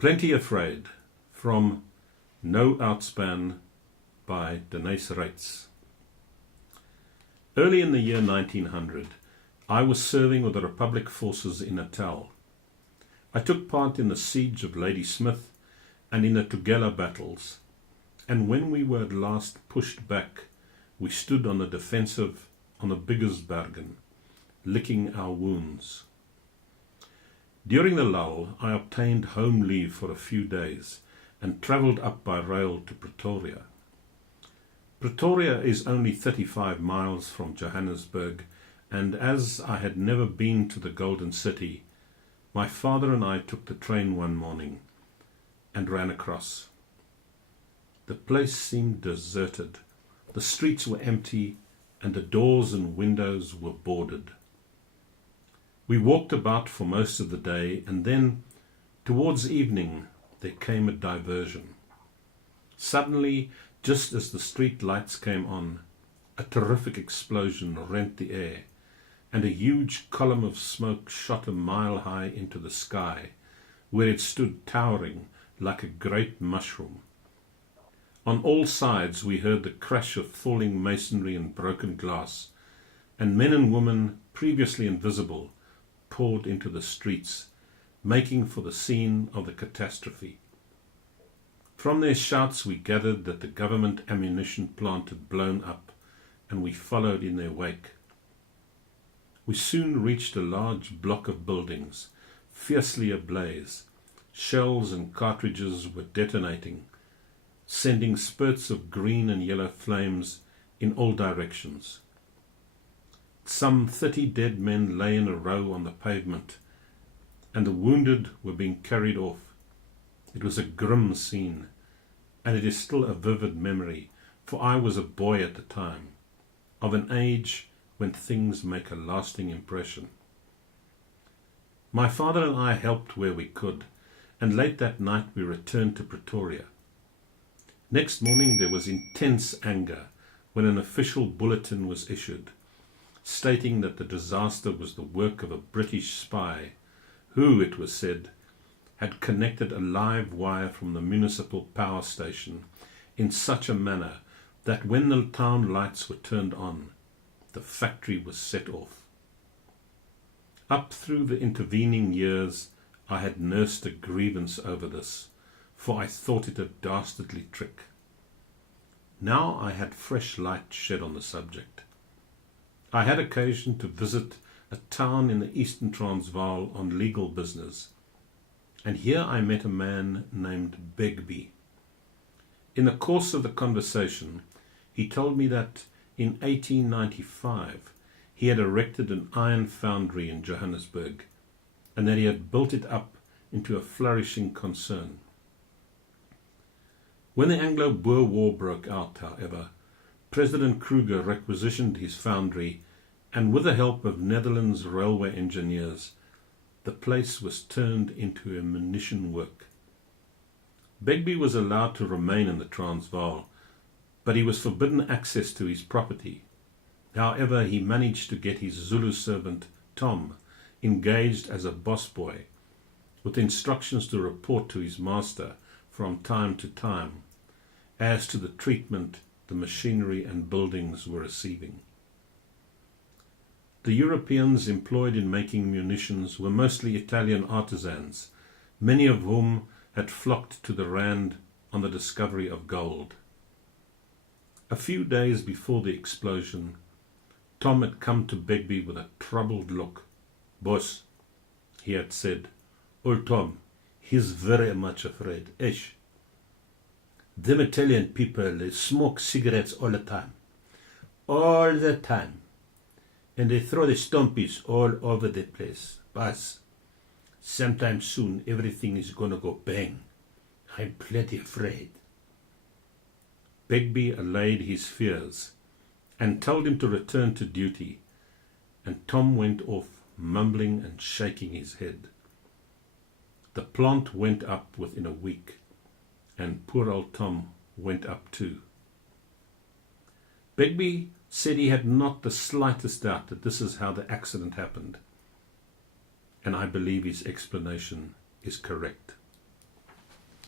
Plenty Afraid from No Outspan by Deneys Reitz. Early in the year 1900, I was serving with the Republic forces in Natal. I took part in the siege of Ladysmith and in the Tugela battles, and when we were at last pushed back, we stood on the defensive on the Biggersbergen, licking our wounds. During the lull, I obtained home leave for a few days and travelled up by rail to Pretoria. Pretoria is only 35 miles from Johannesburg, and as I had never been to the Golden City, my father and I took the train one morning and ran across. The place seemed deserted. The streets were empty and the doors and windows were boarded. We walked about for most of the day, and then, towards evening, there came a diversion. Suddenly, just as the street lights came on, a terrific explosion rent the air, and a huge column of smoke shot a mile high into the sky, where it stood towering like a great mushroom. On all sides we heard the crash of falling masonry and broken glass, and men and women, previously invisible, poured into the streets, making for the scene of the catastrophe. From their shouts we gathered that the government ammunition plant had blown up, and we followed in their wake. We soon reached a large block of buildings, fiercely ablaze. Shells and cartridges were detonating, sending spurts of green and yellow flames in all directions. Some 30 dead men lay in a row on the pavement, and the wounded were being carried off. It was a grim scene, and it is still a vivid memory, for I was a boy at the time, of an age when things make a lasting impression. My father and I helped where we could, and late that night we returned to Pretoria. Next morning there was intense anger when an official bulletin was issued, stating that the disaster was the work of a British spy who, it was said, had connected a live wire from the municipal power station in such a manner that when the town lights were turned on, the factory was set off. Up through the intervening years, I had nursed a grievance over this, for I thought it a dastardly trick. Now I had fresh light shed on the subject. I had occasion to visit a town in the Eastern Transvaal on legal business, and here I met a man named Begbie. In the course of the conversation, he told me that in 1895 he had erected an iron foundry in Johannesburg, and that he had built it up into a flourishing concern. When the Anglo-Boer War broke out, however, President Kruger requisitioned his foundry, and with the help of Netherlands railway engineers, the place was turned into a munition work. Begbie was allowed to remain in the Transvaal, but he was forbidden access to his property. However, he managed to get his Zulu servant, Tom, engaged as a boss boy, with instructions to report to his master from time to time as to the treatment the machinery and buildings were receiving. The Europeans employed in making munitions were mostly Italian artisans, many of whom had flocked to the Rand on the discovery of gold. A few days before the explosion, Tom had come to Begbie with a troubled look. "Boss," he had said, "old Tom, he's very much afraid. Ish. Them Italian people, they smoke cigarettes all the time. All the time. And they throw the stumpies all over the place. Boss, sometime soon everything is gonna go bang. I'm plenty afraid." Begbie allayed his fears and told him to return to duty, and Tom went off mumbling and shaking his head. The plant went up within a week, and poor old Tom went up too. Begbie said he had not the slightest doubt that this is how the accident happened, and I believe his explanation is correct.